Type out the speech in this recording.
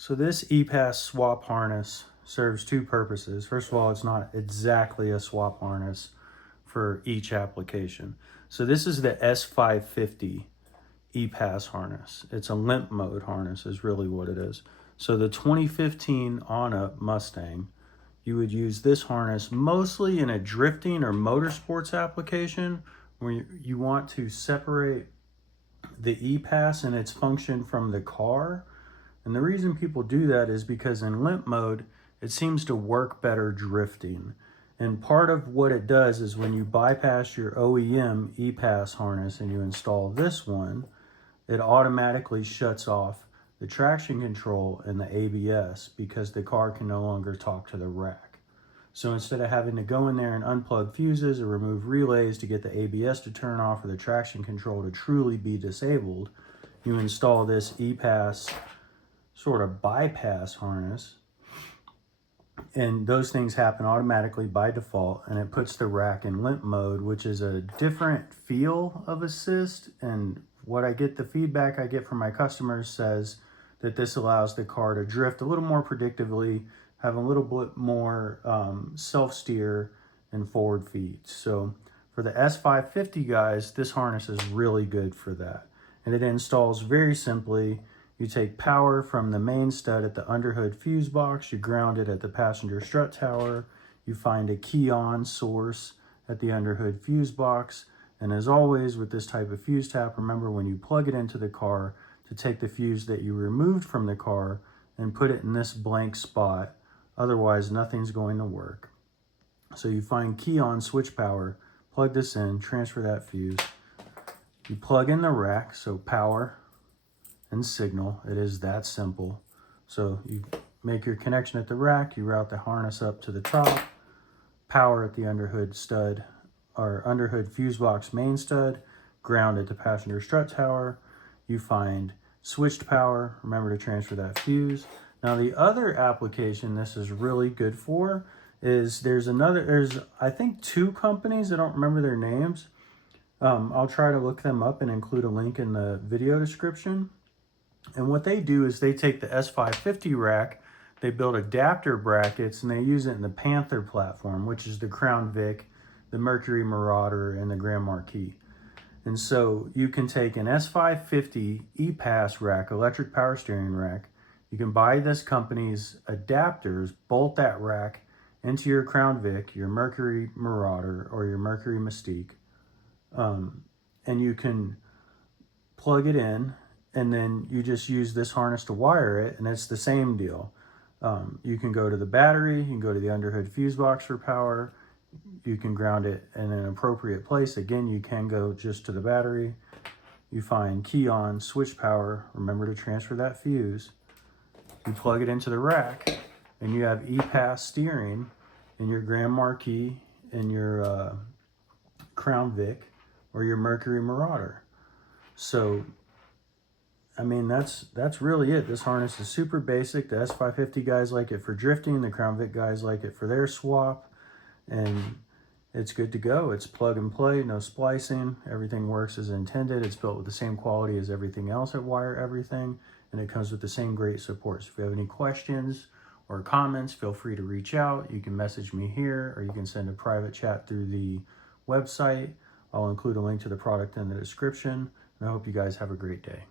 So this EPAS swap harness serves two purposes. First of all, it's not exactly a swap harness for each application. So this is the s550 EPAS harness. It's a limp mode harness is really what it is. So the 2015 on a Mustang, you would use this harness mostly in a drifting or motorsports application where you want to separate the EPAS and its function from the car. And the reason people do that is because in limp mode, it seems to work better drifting. And part of what it does is when you bypass your OEM EPAS harness and you install this one, it automatically shuts off the traction control and the ABS because the car can no longer talk to the rack. So instead of having to go in there and unplug fuses or remove relays to get the ABS to turn off or the traction control to truly be disabled, you install this EPAS sort of bypass harness, and those things happen automatically by default, and it puts the rack in limp mode, which is a different feel of assist. And the feedback I get from my customers says that this allows the car to drift a little more predictably, have a little bit more self-steer and forward feed. So for the S550 guys, this harness is really good for that. And it installs very simply. You take power from the main stud at the underhood fuse box, you ground it at the passenger strut tower, you find a key-on source at the underhood fuse box, and as always with this type of fuse tap, remember when you plug it into the car to take the fuse that you removed from the car and put it in this blank spot, otherwise nothing's going to work. So you find key-on switch power, plug this in, transfer that fuse, you plug in the rack, so power and signal. It is that simple. So you make your connection at the rack, you route the harness up to the top, power at the underhood stud or underhood fuse box main stud, ground at the passenger strut tower, you find switched power, remember to transfer that fuse. Now the other application this is really good for is there's I think two companies, I don't remember their names. I'll try to look them up and include a link in the video description. And what they do is they take the S550 rack, they build adapter brackets, and they use it in the Panther platform, which is the Crown Vic, the Mercury Marauder, and the Grand Marque. And so you can take an S550 EPAS rack, electric power steering rack. You can buy this company's adapters, bolt that rack into your Crown Vic, your Mercury Marauder, or your Mercury Mystique. And you can plug it in, and then you just use this harness to wire it, and it's the same deal. You can go to the battery, you can go to the underhood fuse box for power, you can ground it in an appropriate place. Again, you can go just to the battery. You find key on, switch power, remember to transfer that fuse. You plug it into the rack, and you have EPAS steering in your Grand Marque, in your Crown Vic, or your Mercury Marauder. So I mean, that's really it. This harness is super basic. The S550 guys like it for drifting. The Crown Vic guys like it for their swap. And it's good to go. It's plug and play, no splicing. Everything works as intended. It's built with the same quality as everything else at Wire Everything. And it comes with the same great support. So if you have any questions or comments, feel free to reach out. You can message me here, or you can send a private chat through the website. I'll include a link to the product in the description. And I hope you guys have a great day.